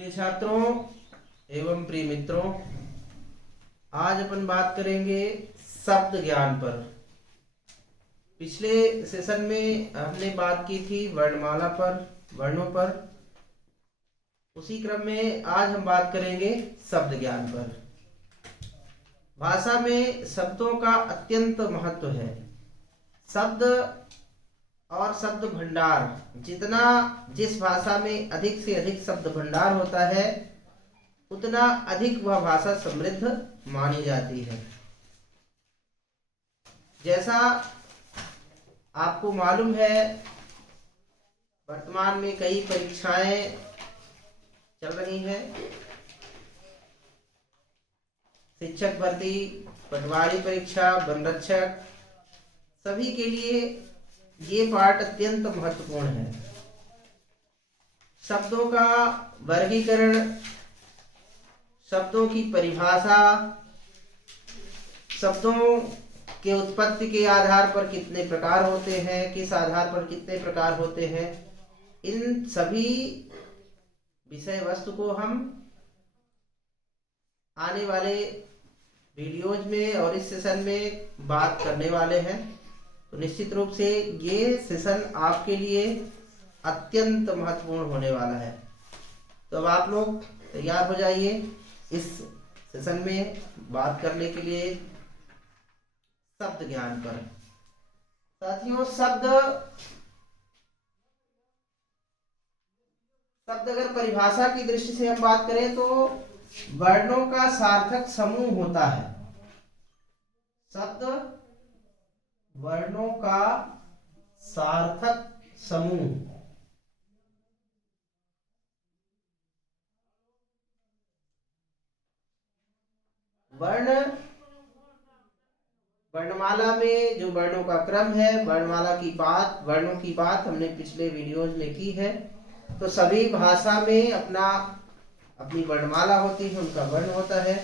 प्रिय छात्रों एवं प्रिय मित्रों, आज अपन बात करेंगे शब्द ज्ञान पर। पिछले सेशन में हमने बात की थी वर्णमाला पर, वर्णों पर। उसी क्रम में आज हम बात करेंगे शब्द ज्ञान पर। भाषा में शब्दों का अत्यंत महत्व है। शब्द और शब्द भंडार, जिस भाषा में अधिक से अधिक शब्द भंडार होता है उतना अधिक वह भाषा समृद्ध मानी जाती है। जैसा आपको मालूम है, वर्तमान में कई परीक्षाएं चल रही हैं। शिक्षक भर्ती, पटवारी परीक्षा, वन रक्षक, सभी के लिए ये पाठ अत्यंत महत्वपूर्ण है। शब्दों का वर्गीकरण, शब्दों की परिभाषा, शब्दों के उत्पत्ति के आधार पर कितने प्रकार होते हैं, किस आधार पर कितने प्रकार होते हैं, इन सभी विषय वस्तु को हम आने वाले वीडियोज में और इस सेशन में बात करने वाले हैं। तो निश्चित रूप से ये सेशन आपके लिए अत्यंत महत्वपूर्ण होने वाला है। तो अब आप लोग तैयार हो जाइए इस सेशन में बात करने के लिए शब्द ज्ञान पर। साथियों, शब्द अगर परिभाषा की दृष्टि से हम बात करें तो वर्णों का सार्थक समूह होता है। शब्द वर्णों का सार्थक समूह। वर्णमाला में जो वर्णों का क्रम है, वर्णमाला की बात, वर्णों की बात हमने पिछले वीडियोज में की है। तो सभी भाषा में अपनी वर्णमाला होती है, उनका वर्ण होता है।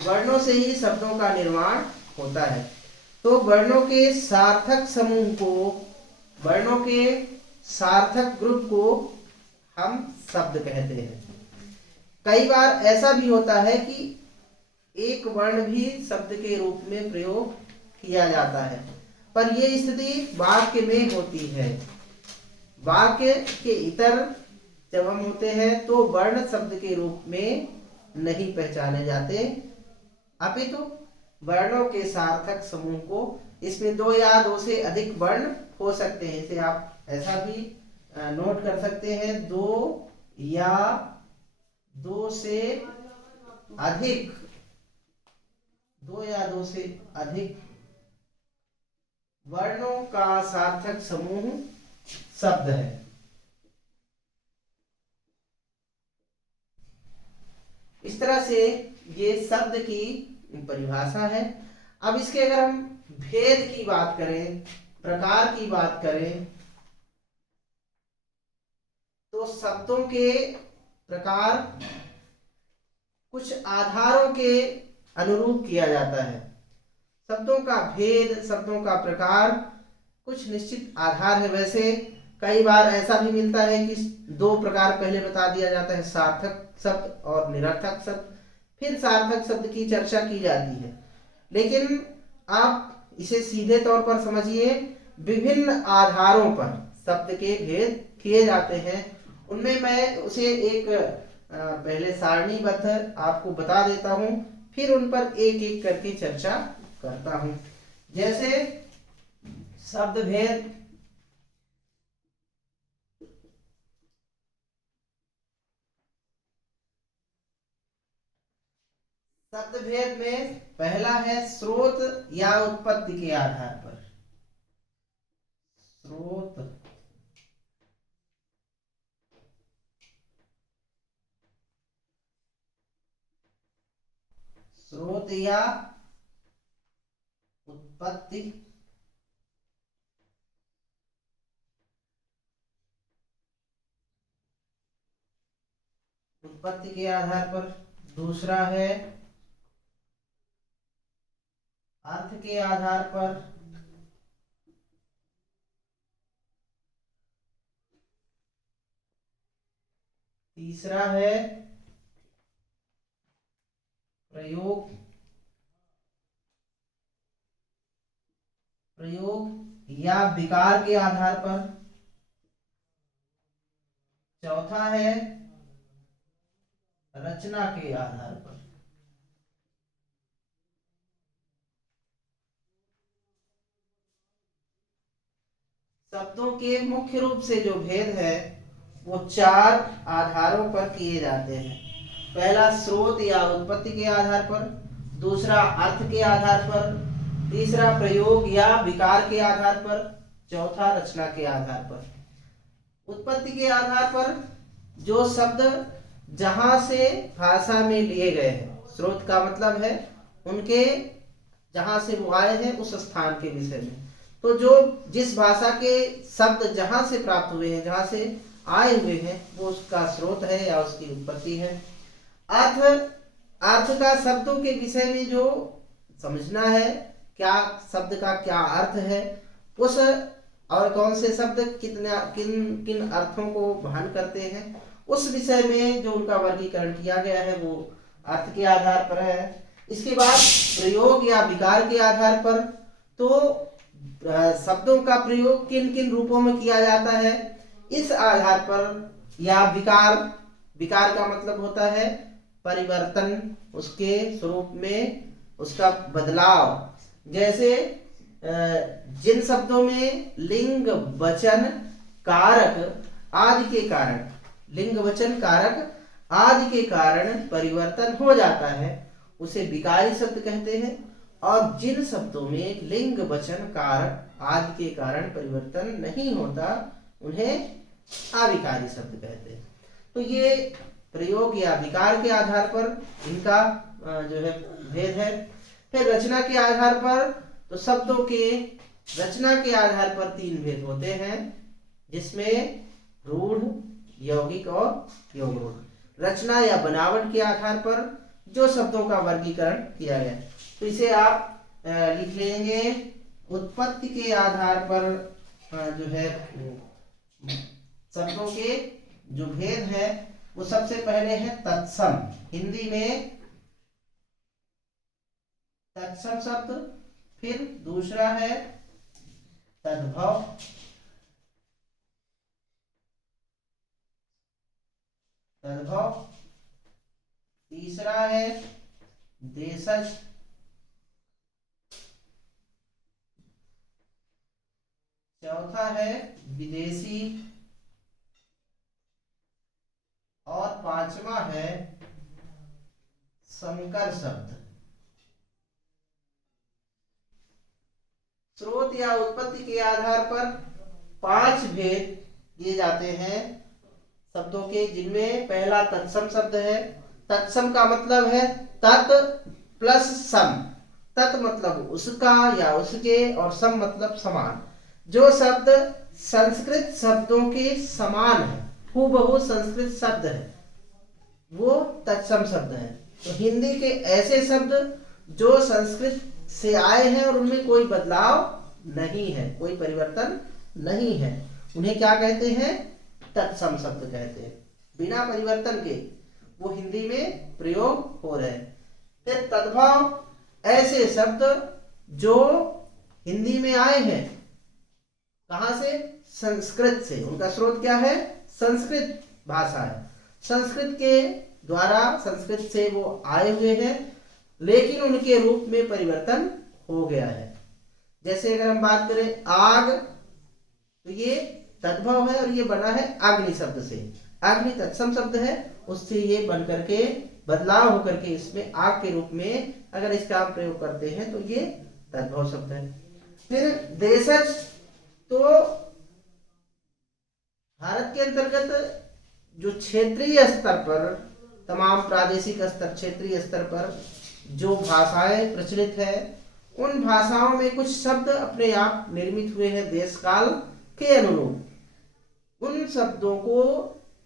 वर्णों से ही शब्दों का निर्माण होता है। तो वर्णों के सार्थक समूह को, वर्णों के सार्थक ग्रुप को हम शब्द कहते हैं। कई बार ऐसा भी होता है कि एक वर्ण भी शब्द के रूप में प्रयोग किया जाता है, पर यह स्थिति वाक्य में होती है। वाक्य के इतर जब हम होते हैं तो वर्ण शब्द के रूप में नहीं पहचाने जाते, अपितु वर्णों के सार्थक समूह को, इसमें दो या दो से अधिक वर्ण हो सकते हैं। इसे आप ऐसा भी नोट कर सकते हैं, दो या दो से अधिक, दो या दो से अधिक वर्णों का सार्थक समूह शब्द है। इस तरह से ये शब्द की परिभाषा है। अब इसके अगर हम भेद की बात करें, प्रकार की बात करें, तो शब्दों के प्रकार कुछ आधारों के अनुरूप किया जाता है। शब्दों का भेद, शब्दों का प्रकार कुछ निश्चित आधार है। वैसे कई बार ऐसा भी मिलता है कि दो प्रकार पहले बता दिया जाता है, सार्थक शब्द और निरर्थक शब्द, फिर सार्थक शब्द की चर्चा की जाती है। लेकिन आप इसे सीधे तौर पर समझिए, विभिन्न आधारों पर शब्द के भेद किए जाते हैं। उनमें मैं उसे एक पहले सारणीबद्ध आपको बता देता हूं, फिर उन पर एक एक करके चर्चा करता हूं। जैसे शब्द भेद, शब्द भेद में पहला है स्रोत या उत्पत्ति के आधार पर। स्रोत स्रोत या उत्पत्ति उत्पत्ति के आधार पर। दूसरा है अर्थ के आधार पर। तीसरा है प्रयोग या विकार के आधार पर। चौथा है रचना के आधार पर। शब्दों के मुख्य रूप से जो भेद है वो 4 आधारों पर किए जाते हैं। पहला स्रोत या उत्पत्ति के आधार पर, दूसरा अर्थ के आधार पर, तीसरा प्रयोग या विकार के आधार पर, चौथा रचना के आधार पर। उत्पत्ति के आधार पर जो शब्द जहां से भाषा में लिए गए हैं, स्रोत का मतलब है उनके जहां से वो आए हैं उस स्थान के विषय में। तो जो जिस भाषा के शब्द जहां से प्राप्त हुए हैं, जहां से आए हुए हैं, वो उसका स्रोत है या उसकी उत्पत्ति है। अर्थ का शब्दों के विषय में जो समझना है, क्या शब्द का क्या अर्थ है, उस और कौन से शब्द किन किन अर्थों को वहन करते हैं, उस विषय में जो उनका वर्गीकरण किया गया है वो अर्थ के आधार पर है। इसके बाद प्रयोग या विकार के आधार पर, तो शब्दों का प्रयोग किन किन रूपों में किया जाता है इस आधार पर, या विकार का मतलब होता है परिवर्तन, उसके स्वरूप में उसका बदलाव। जैसे जिन शब्दों में लिंग वचन कारक आदि के कारण, लिंग वचन कारक आदि के कारण परिवर्तन हो जाता है उसे विकारी शब्द कहते हैं, और जिन शब्दों में लिंग वचन कारक आदि के कारण परिवर्तन नहीं होता उन्हें अविकारी शब्द कहते हैं। तो ये प्रयोग या विकार के आधार पर इनका जो है भेद है। फिर रचना के आधार पर, तो शब्दों के रचना के आधार पर 3 भेद होते हैं, जिसमें रूढ़, यौगिक और योग रूढ़। रचना या बनावट के आधार पर जो शब्दों का वर्गीकरण किया गया, तो इसे आप लिख लेंगे। उत्पत्ति के आधार पर जो है शब्दों के जो भेद है वो सबसे पहले है तत्सम, हिंदी में तत्सम शब्द। फिर दूसरा है तद्भव, तीसरा है देशज, चौथा है विदेशी, और 5वां है संकर शब्द। स्रोत या उत्पत्ति के आधार पर 5 भेद किए जाते हैं शब्दों के, जिनमें पहला तत्सम शब्द है। तत्सम का मतलब है तत् प्लस सम। तत् मतलब उसका या उसके, और सम मतलब समान। जो शब्द संस्कृत शब्दों के समान है, हूबहू संस्कृत शब्द है, वो तत्सम शब्द है। तो हिंदी के ऐसे शब्द जो संस्कृत से आए हैं और उनमें कोई बदलाव नहीं है, कोई परिवर्तन नहीं है, उन्हें क्या कहते हैं? तत्सम शब्द कहते हैं। बिना परिवर्तन के वो हिंदी में प्रयोग हो रहे हैं। फिर तद्भव, ऐसे शब्द जो हिंदी में आए हैं, कहां से? संस्कृत से। उनका स्रोत क्या है? संस्कृत भाषा है। संस्कृत के द्वारा, संस्कृत से वो आए हुए हैं, लेकिन उनके रूप में परिवर्तन हो गया है। जैसे अगर हम बात करें आग, तो ये तद्भव है और ये बना है अग्नि शब्द से। अग्नि तत्सम शब्द है, उससे ये बन करके बदलाव होकर के इसमें आग के रूप में अगर इसका आप प्रयोग करते हैं तो ये तद्भव शब्द है। फिर देशज, तो भारत के अंतर्गत जो क्षेत्रीय स्तर पर, तमाम प्रादेशिक स्तर, क्षेत्रीय स्तर पर जो भाषाएं प्रचलित है, उन भाषाओं में कुछ शब्द अपने आप निर्मित हुए हैं देश काल के अनुरूप। उन शब्दों को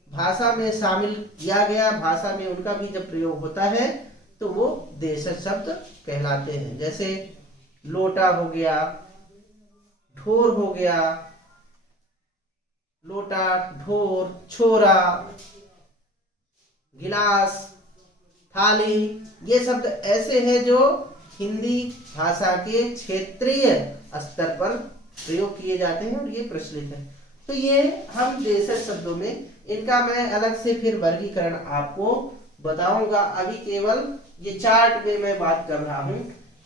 भाषा में शामिल किया गया, भाषा में उनका भी जब प्रयोग होता है तो वो देशज शब्द कहलाते हैं। जैसे लोटा हो गया, ढोर हो गया, लोटा, ढोर, छोरा, गिलास, थाली, ये शब्द ऐसे हैं जो हिंदी भाषा के क्षेत्रीय स्तर पर प्रयोग किए जाते हैं और ये प्रचलित है। तो ये हम देशज शब्दों में, इनका मैं अलग से फिर वर्गीकरण आपको बताऊंगा। अभी केवल ये चार्ट में मैं बात कर रहा हूं।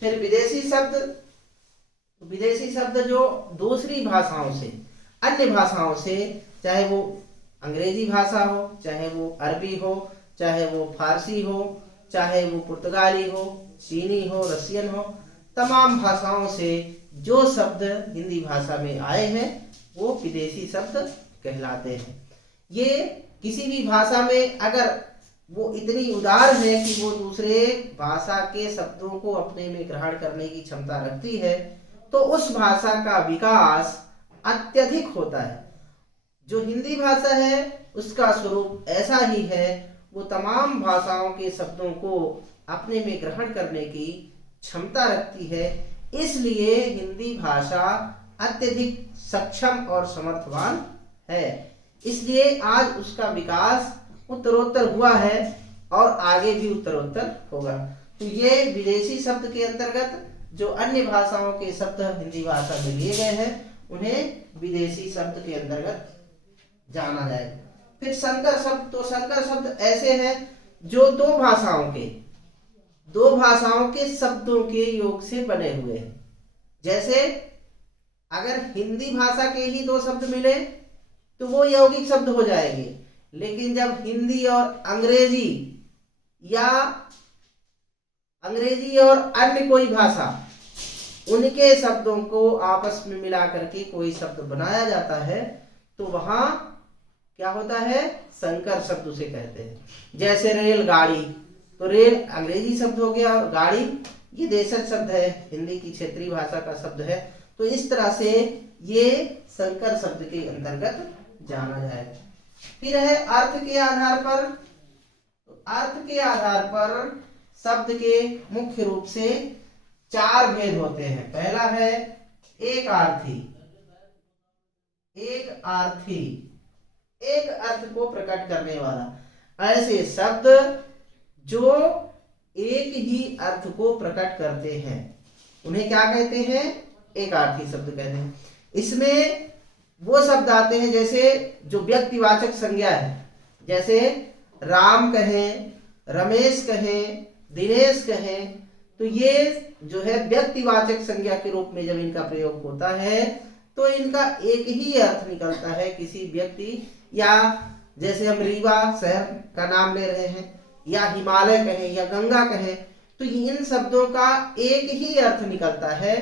फिर विदेशी शब्द जो दूसरी भाषाओं से, अन्य भाषाओं से, चाहे वो अंग्रेजी भाषा हो, चाहे वो अरबी हो, चाहे वो फारसी हो, चाहे वो पुर्तगाली हो, चीनी हो, रशियन हो, तमाम भाषाओं से जो शब्द हिंदी भाषा में आए हैं वो विदेशी शब्द कहलाते हैं। ये किसी भी भाषा में अगर वो इतनी उदार है कि वो दूसरे भाषा के शब्दों को अपने में ग्रहण करने की क्षमता रखती है, तो उस भाषा का विकास अत्यधिक होता है। जो हिंदी भाषा है उसका स्वरूप ऐसा ही है, वो तमाम भाषाओं के शब्दों को अपने में ग्रहण करने की क्षमता रखती है। इसलिए हिंदी भाषा अत्यधिक सक्षम और समर्थवान है। इसलिए आज उसका विकास उत्तरोत्तर हुआ है और आगे भी उत्तरोत्तर होगा। तो ये विदेशी शब्द के अंतर्गत जो अन्य भाषाओं के शब्द हिंदी भाषा में लिए गए हैं उन्हें विदेशी शब्द के अंतर्गत जाना जाए। फिर संकर शब्द, तो संकर शब्द ऐसे हैं जो दो भाषाओं के शब्दों के योग से बने हुए हैं। जैसे अगर हिंदी भाषा के ही दो शब्द मिले तो वो यौगिक शब्द हो जाएंगे, लेकिन जब हिंदी और अंग्रेजी या अंग्रेजी और अन्य कोई भाषा, उनके शब्दों को आपस में मिला करके कोई शब्द बनाया जाता है तो वहां क्या होता है, संकर शब्द उसे कहते हैं। जैसे रेलगाड़ी, तो रेल अंग्रेजी शब्द हो गया और गाड़ी ये देशज शब्द है, हिंदी की क्षेत्रीय भाषा का शब्द है। तो इस तरह से ये संकर शब्द के अंतर्गत जाना जाएगा। फिर है अर्थ के आधार पर। तो अर्थ के आधार पर शब्द के मुख्य रूप से चार भेद होते हैं। पहला है एक आर्थी। एक अर्थ को प्रकट करने वाला, ऐसे शब्द जो एक ही अर्थ को प्रकट करते हैं उन्हें क्या कहते हैं, एक आर्थी शब्द कहते हैं। इसमें वो शब्द आते हैं जैसे जो व्यक्तिवाचक संज्ञा है, जैसे राम कहें, रमेश कहें, दिनेश कहें, तो ये जो है व्यक्तिवाचक संज्ञा के रूप में जब इनका प्रयोग होता है तो इनका एक ही अर्थ निकलता है किसी व्यक्ति, या जैसे हम रीवा शहर का नाम ले रहे हैं, या हिमालय कहें या गंगा कहें, तो इन शब्दों का एक ही अर्थ निकलता है।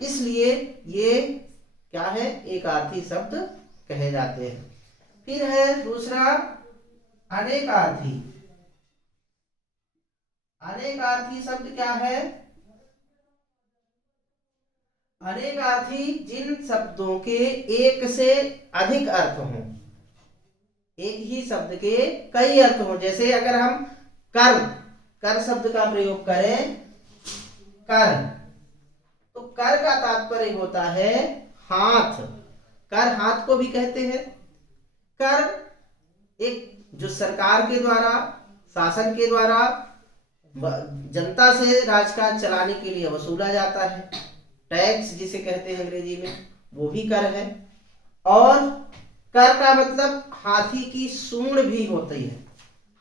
इसलिए ये क्या है, एक आर्थी शब्द कहे जाते हैं। फिर है दूसरा अनेकार्थी। अनेकार्थी शब्द क्या है, अनेकार्थी जिन शब्दों के एक से अधिक अर्थ हों, एक ही शब्द के कई अर्थ हों। जैसे अगर हम कर शब्द का प्रयोग करें, कर, तो कर का तात्पर्य होता है हाथ। कर हाथ को भी कहते हैं। कर एक जो सरकार के द्वारा, शासन के द्वारा जनता से राजकाज चलाने के लिए वसूला जाता है, टैक्स जिसे कहते हैं अंग्रेजी में, वो भी कर है। और कर का मतलब हाथी की सूंड भी होती है,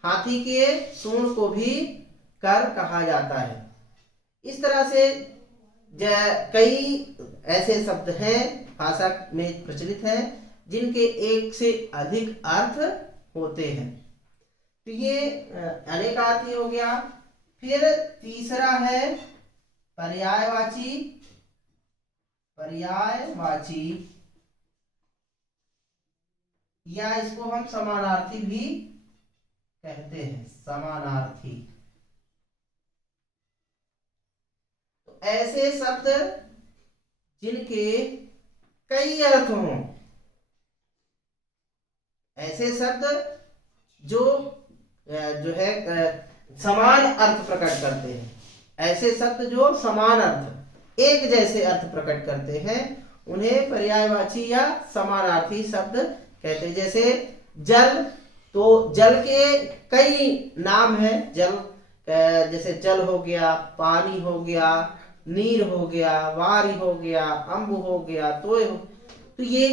हाथी के सूंड को भी कर कहा जाता है। इस तरह से कई ऐसे शब्द हैं भाषा में प्रचलित हैं जिनके एक से अधिक अर्थ होते हैं। तो ये अनेकार्थी हो गया। फिर तीसरा है पर्यायवाची। या इसको हम समानार्थी भी कहते हैं, समानार्थी। तो ऐसे शब्द जिनके कई अर्थ हों, ऐसे शब्द जो है समान अर्थ प्रकट करते हैं, ऐसे शब्द जो समान अर्थ, एक जैसे अर्थ प्रकट करते हैं, उन्हें पर्यायवाची या समानार्थी शब्द कहते हैं। जैसे जल, तो जल के कई नाम हैं, जल जैसे जल हो गया, पानी हो गया, नीर हो गया, वारी हो गया, अम्ब हो गया, तोय हो, तो ये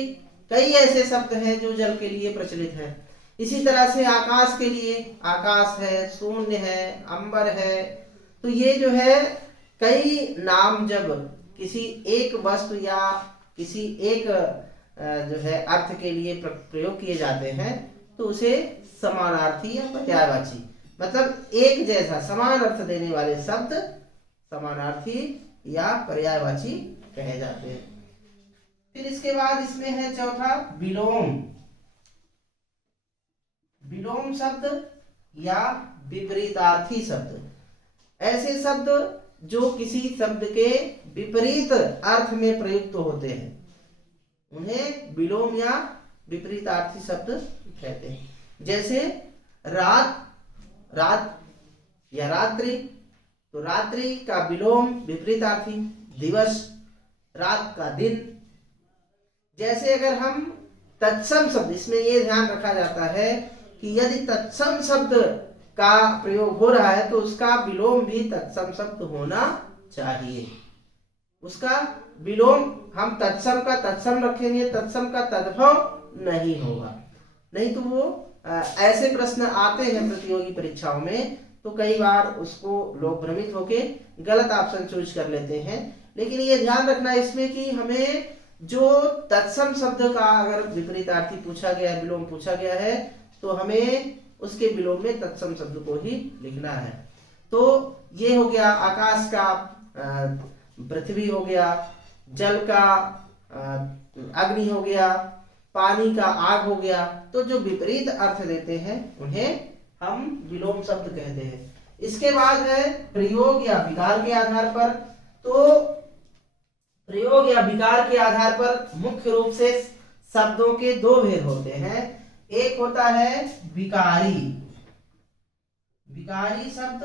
कई ऐसे शब्द हैं जो जल के लिए प्रचलित है। इसी तरह से आकाश के लिए आकाश है, शून्य है, अंबर है। तो ये जो है कई नाम जब किसी एक वस्तु या किसी एक जो है अर्थ के लिए प्रयोग किए जाते हैं तो उसे समानार्थी या पर्यायवाची, मतलब एक जैसा समान अर्थ देने वाले शब्द समानार्थी या पर्यायवाची कहे जाते हैं। फिर इसके बाद इसमें है चौथा विलोम। विलोम शब्द या विपरीतार्थी शब्द, ऐसे शब्द जो किसी शब्द के विपरीत अर्थ में प्रयुक्त होते हैं उन्हें विलोम या विपरीतार्थी शब्द कहते हैं। जैसे रात, रात या रात्रि, तो रात्रि का विलोम विपरीतार्थी दिवस, रात का दिन। जैसे अगर हम तत्सम शब्द, इसमें ये ध्यान रखा जाता है कि यदि तत्सम शब्द का प्रयोग हो रहा है तो उसका विलोम भी तत्सम शब्द होना चाहिए। उसका विलोम हम तत्सम का तत्सम रखेंगे, तत्सम का तद्भव नहीं होगा। नहीं तो वो ऐसे प्रश्न आते हैं प्रतियोगी परीक्षाओं में, तो कई बार उसको लोग भ्रमित होके गलत ऑप्शन चूज कर लेते हैं। लेकिन ये ध्यान रखना इसमें कि हमें जो तत्सम शब्द का अगर विपरीतार्थी पूछा गया है, विलोम पूछा गया है, तो हमें उसके विलोम में तत्सम शब्द को ही लिखना है। तो ये हो गया आकाश का पृथ्वी हो गया, जल का अग्नि हो गया, पानी का आग हो गया। तो जो विपरीत अर्थ देते हैं उन्हें हम विलोम शब्द कहते हैं। इसके बाद है प्रयोग या विकार के आधार पर। तो प्रयोग या विकार के आधार पर मुख्य रूप से शब्दों के दो भेद होते हैं। एक होता है विकारी, विकारी शब्द,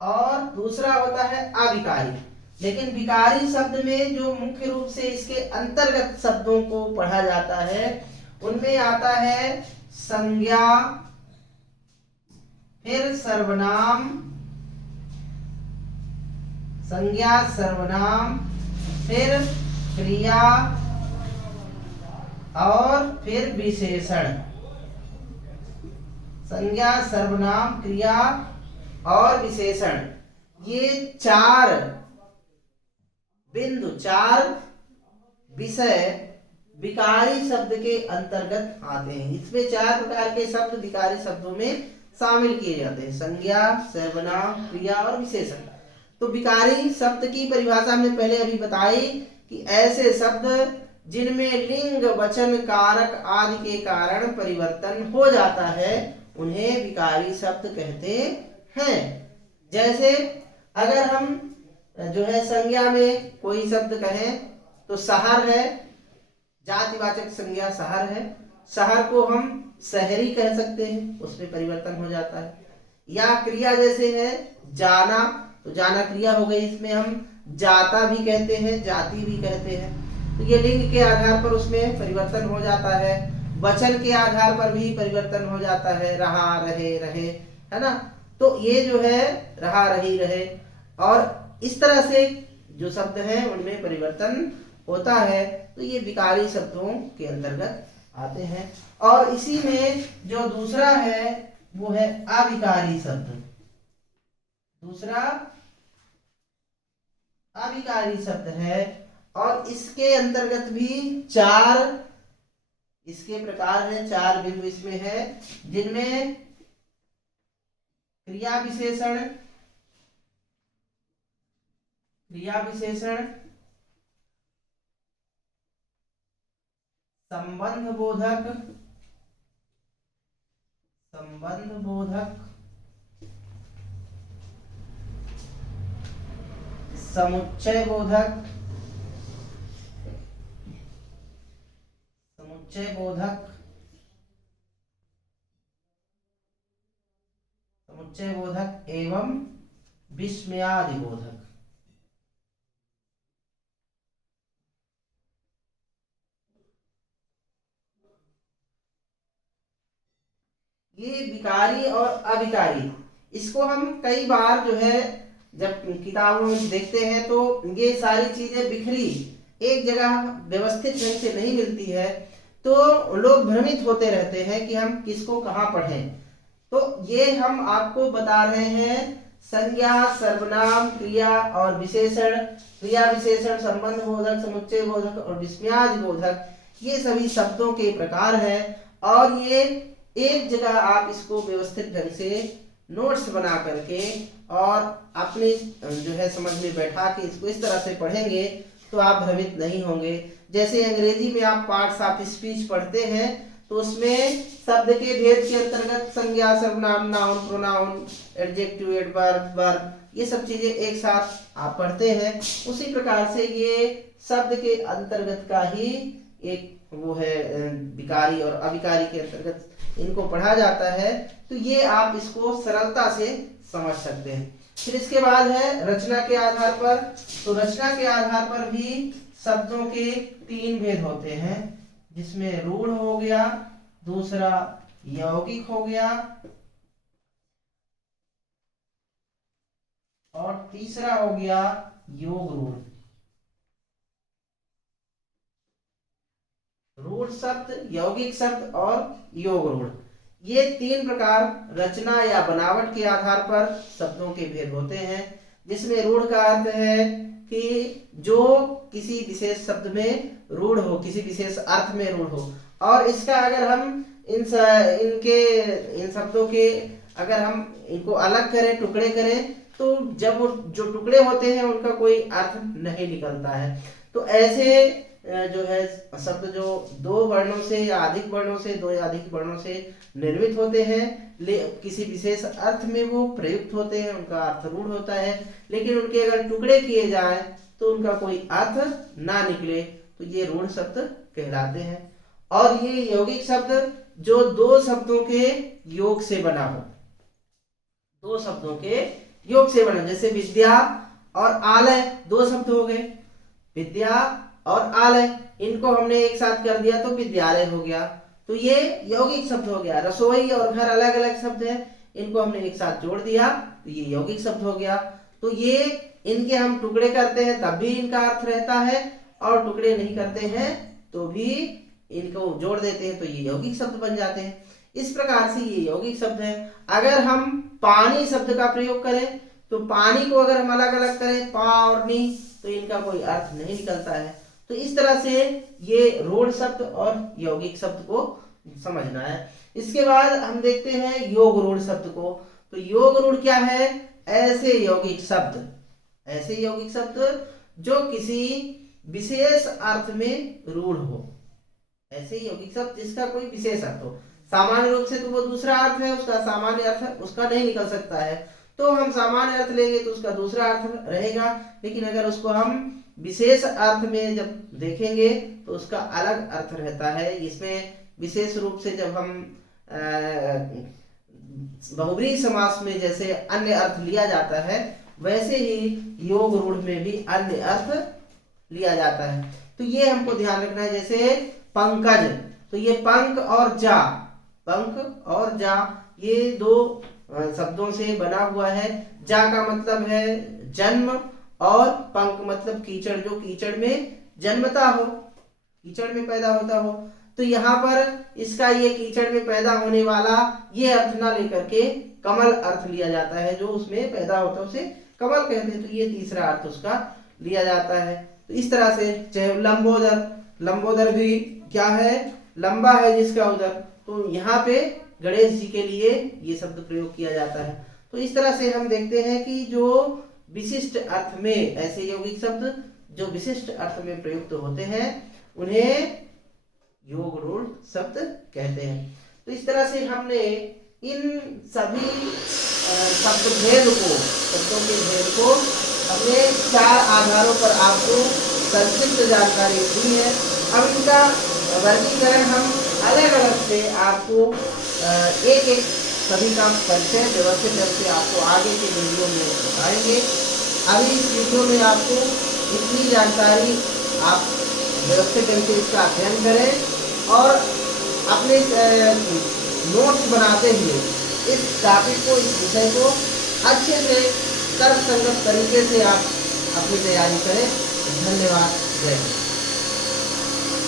और दूसरा होता है अविकारी। लेकिन विकारी शब्द में जो मुख्य रूप से इसके अंतर्गत शब्दों को पढ़ा जाता है उनमें आता है संज्ञा, फिर सर्वनाम, संज्ञा सर्वनाम, फिर क्रिया और फिर विशेषण। संज्ञा, सर्वनाम, क्रिया और विशेषण, ये चार बिंदु, चार विषय विकारी शब्द के अंतर्गत आते हैं। इसमें चार प्रकार के शब्द विकारी शब्दों में शामिल किए जाते हैं: संज्ञा, सर्वनाम, क्रिया और विशेषण। तो विकारी शब्द की परिभाषा हमने पहले अभी बताई कि ऐसे शब्द जिनमें लिंग, वचन, कारक आदि के कारण परिवर्तन हो जाता है उन्हें विकारी शब्द कहते हैं। जैसे अगर हम जो है संज्ञा में कोई शब्द कहें तो शहर है, जातिवाचक संज्ञा शहर है, शहर को हम शहरी कह सकते हैं, उसमें परिवर्तन हो जाता है। या क्रिया जैसे है जाना, तो जाना क्रिया हो गई, इसमें हम जाता भी कहते हैं, जाति भी कहते हैं। तो ये लिंग के आधार पर उसमें परिवर्तन हो जाता है। वचन के आधार पर भी परिवर्तन हो जाता है, रहा, रहे, रहे, है ना। तो ये जो है रहा, रही, रहे, और इस तरह से जो शब्द हैं उनमें परिवर्तन होता है। तो ये विकारी शब्दों के अंतर्गत आते हैं। और इसी में जो दूसरा है वो है अविकारी शब्द। दूसरा अविकारी शब्द है और इसके अंतर्गत भी चार इसके प्रकार हैं, चार बिंदु इसमें है, जिनमें क्रिया विशेषण, क्रिया विशेषण, संबंध बोधक, संबंध बोधक, समुच्चय बोधक, समुच्चय बोधक, समुच्चय बोधक एवं विस्मयादि बोधक। ये विकारी और अविकारी, इसको हम कई बार जो है जब किताबों में देखते हैं तो ये सारी चीजें बिखरी एक जगह व्यवस्थित ढंग से नहीं मिलती है, तो लोग भ्रमित होते रहते हैं कि हम किसको कहाँ पढ़ें। तो ये हम आपको बता रहे हैं संज्ञा, सर्वनाम, क्रिया और विशेषण, क्रिया विशेषण, संबंध बोधक, समुच्चय बोधक और विस्मयादि बोधक, ये सभी शब्दों के प्रकार हैं। और ये एक जगह आप इसको व्यवस्थित ढंग से नोट्स बना करके और अपने जो है समझ में बैठा के इसको इस तरह से पढ़ेंगे तो आप भ्रमित नहीं होंगे। जैसे अंग्रेजी में आप पार्ट्स ऑफ स्पीच पढ़ते हैं तो उसमें शब्द के भेद के अंतर्गत संज्ञा, सर्वनाम, noun, pronoun, adjective, adverb, verb, ये सब चीजें एक साथ आप पढ़ते हैं। उसी प्रकार से ये शब्द के अंतर्गत का ही एक वो है विकारी और अविकारी के अंतर्गत इनको पढ़ा जाता है। तो ये आप इसको सरलता से समझ सकते हैं। फिर इसके बाद है रचना के आधार पर। तो रचना के आधार पर भी शब्दों के 3 भेद होते हैं, जिसमें रूढ़ हो गया, दूसरा यौगिक हो गया और तीसरा हो गया योग रूढ़। रूढ़ शब्द, यौगिक शब्द और योग रूढ़, ये 3 प्रकार रचना या बनावट के आधार पर शब्दों के भेद होते हैं। जिसमें रूढ़ का अर्थ है कि जो किसी विशेष शब्द में रूढ़ हो, किसी विशेष अर्थ में रूढ़ हो। और इसका अगर हम इन शब्दों के अगर हम इनको अलग करें, टुकड़े करें, तो जब वो जो टुकड़े होते हैं उनका कोई अर्थ नहीं निकलता है। तो ऐसे जो है शब्द जो 2 वर्णों से या अधिक वर्णों से, 2 या अधिक वर्णों से निर्मित होते हैं, किसी विशेष अर्थ में वो प्रयुक्त होते हैं, उनका अर्थ रूढ़ होता है। लेकिन उनके अगर टुकड़े किए जाए तो उनका कोई अर्थ ना निकले, तो ये रूढ़ शब्द कहलाते हैं। और ये यौगिक शब्द जो 2 शब्दों के योग से बना हो, 2 शब्दों के योग से बना, जैसे विद्या और आलय 2 शब्द हो गए, विद्या और आलय, इनको हमने एक साथ कर दिया तो विद्यालय हो गया, तो ये यौगिक शब्द हो गया। रसोई और घर अलग अलग शब्द है, इनको हमने एक साथ जोड़ दिया तो ये यौगिक शब्द हो गया। तो ये इनके हम टुकड़े करते हैं तब भी इनका अर्थ रहता है, और टुकड़े नहीं करते हैं तो भी इनको जोड़ देते हैं तो ये यौगिक शब्द बन जाते हैं। इस प्रकार से ये यौगिक शब्द है। अगर हम पानी शब्द का प्रयोग करें तो पानी को अगर हम अलग अलग करें, पा और नी, तो इनका कोई अर्थ नहीं निकलता है। तो इस तरह से ये रूढ़ शब्द और यौगिक शब्द को समझना है। इसके बाद हम देखते हैं योग रूढ़ शब्द को। तो योग रूढ़ क्या है? ऐसे यौगिक शब्द, ऐसे यौगिक शब्द जो किसी विशेष अर्थ में रूढ़ हो, ऐसे यौगिक शब्द जिसका कोई विशेष अर्थ हो। सामान्य रूप से तो वो दूसरा अर्थ है, उसका सामान्य अर्थ उसका नहीं निकल सकता है, तो हम सामान्य अर्थ लेंगे तो उसका दूसरा अर्थ रहेगा। लेकिन अगर उसको हम विशेष अर्थ में जब देखेंगे तो उसका अलग अर्थ रहता है। इसमें विशेष रूप से जब हम बहुब्रीहि समास में जैसे अन्य अर्थ लिया जाता है, वैसे ही योग रूढ़ में भी अन्य अर्थ लिया जाता है। तो ये हमको ध्यान रखना है। जैसे पंकज, तो ये पंक और जा, पंक और जा ये 2 शब्दों से बना हुआ है। जा का मतलब है जन्म और पंक मतलब कीचड़, जो कीचड़ में जन्मता हो, कीचड़ में पैदा होता हो। तो यहाँ पर इसका ये कीचड़ में पैदा होने वाला ये अर्थ ना लेकर के कमल अर्थ लिया जाता है, जो उसमें पैदा होता है उसे कमल कहते हैं। तो ये तीसरा अर्थ उसका लिया जाता है। तो इस तरह से चाहे लंबोदर, लंबोदर भी क्या है? लंबा है जिसका उदर, तो यहाँ पे गणेश जी के लिए ये शब्द प्रयोग किया जाता है। तो इस तरह से हम देखते हैं कि जो विशिष्ट अर्थ में, ऐसे यौगिक शब्द जो विशिष्ट अर्थ में प्रयुक्त होते हैं उन्हें योग रूढ़ शब्द कहते हैं। तो इस तरह से हमने इन सभी शब्द भेद को, शब्दों के भेद को हमने 4 आधारों पर आपको संक्षिप्त जानकारी दी है। अब इनका वर्गीकरण हम अलग अलग से आपको एक एक सभी का परिचय व्यवस्थित रूप से आपको आगे के वीडियो में बताएंगे। अभी इस वीडियो में आपको इतनी जानकारी आप व्यवस्थित ढंग से इसका अध्ययन करें और अपने नोट्स नोट्स बनाते हुए इस टॉपिक को, इस विषय को अच्छे से तर्कसंगत तरीके से आप अपनी तैयारी करें। धन्यवाद। जय हिंद।